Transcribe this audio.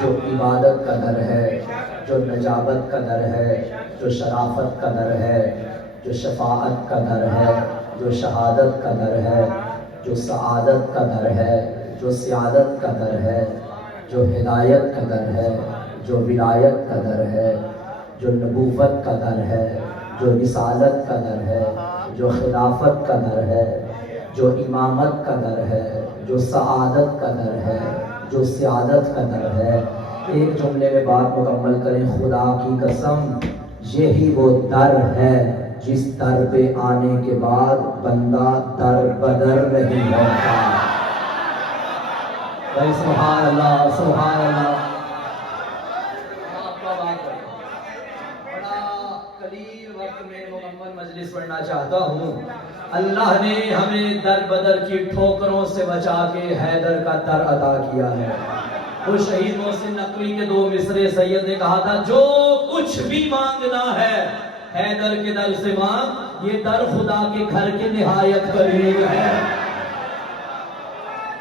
جو عبادت کا در ہے، جو نجابت کا در ہے، جو شرافت کا در ہے، جو شفاعت کا در ہے، جو شہادت کا در ہے، جو سعادت کا در ہے، جو سعادت کا در ہے، جو ہدایت کا در ہے، جو ولایت کا در ہے، جو نبوت کا در ہے، جو رسالت کا در ہے، جو خلافت کا در ہے، جو امامت کا در ہے، جو سعادت کا در ہے، جو سعادت کا در ہے۔ ایک جملے میں بات مکمل کریں، خدا کی قسم یہی وہ در ہے جس در پہ آنے کے بعد بندہ در بدر نہیں ہوتا۔ بھائی سبحان اللہ، سبحان اللہ۔ آپ کا بات ہے، بڑا قلیل وقت میں مکمل مجلس پڑھنا چاہتا ہوں۔ اللہ نے ہمیں در بدر کی ٹھوکروں سے بچا کے حیدر کا در عطا کیا ہے۔ وہ شہید محسن نقوی کے دو مصرے سید نے کہا تھا، جو کچھ بھی مانگنا ہے حیدر کے در سے مانگ، یہ در خدا کے گھر کے نہایت قریب ہے۔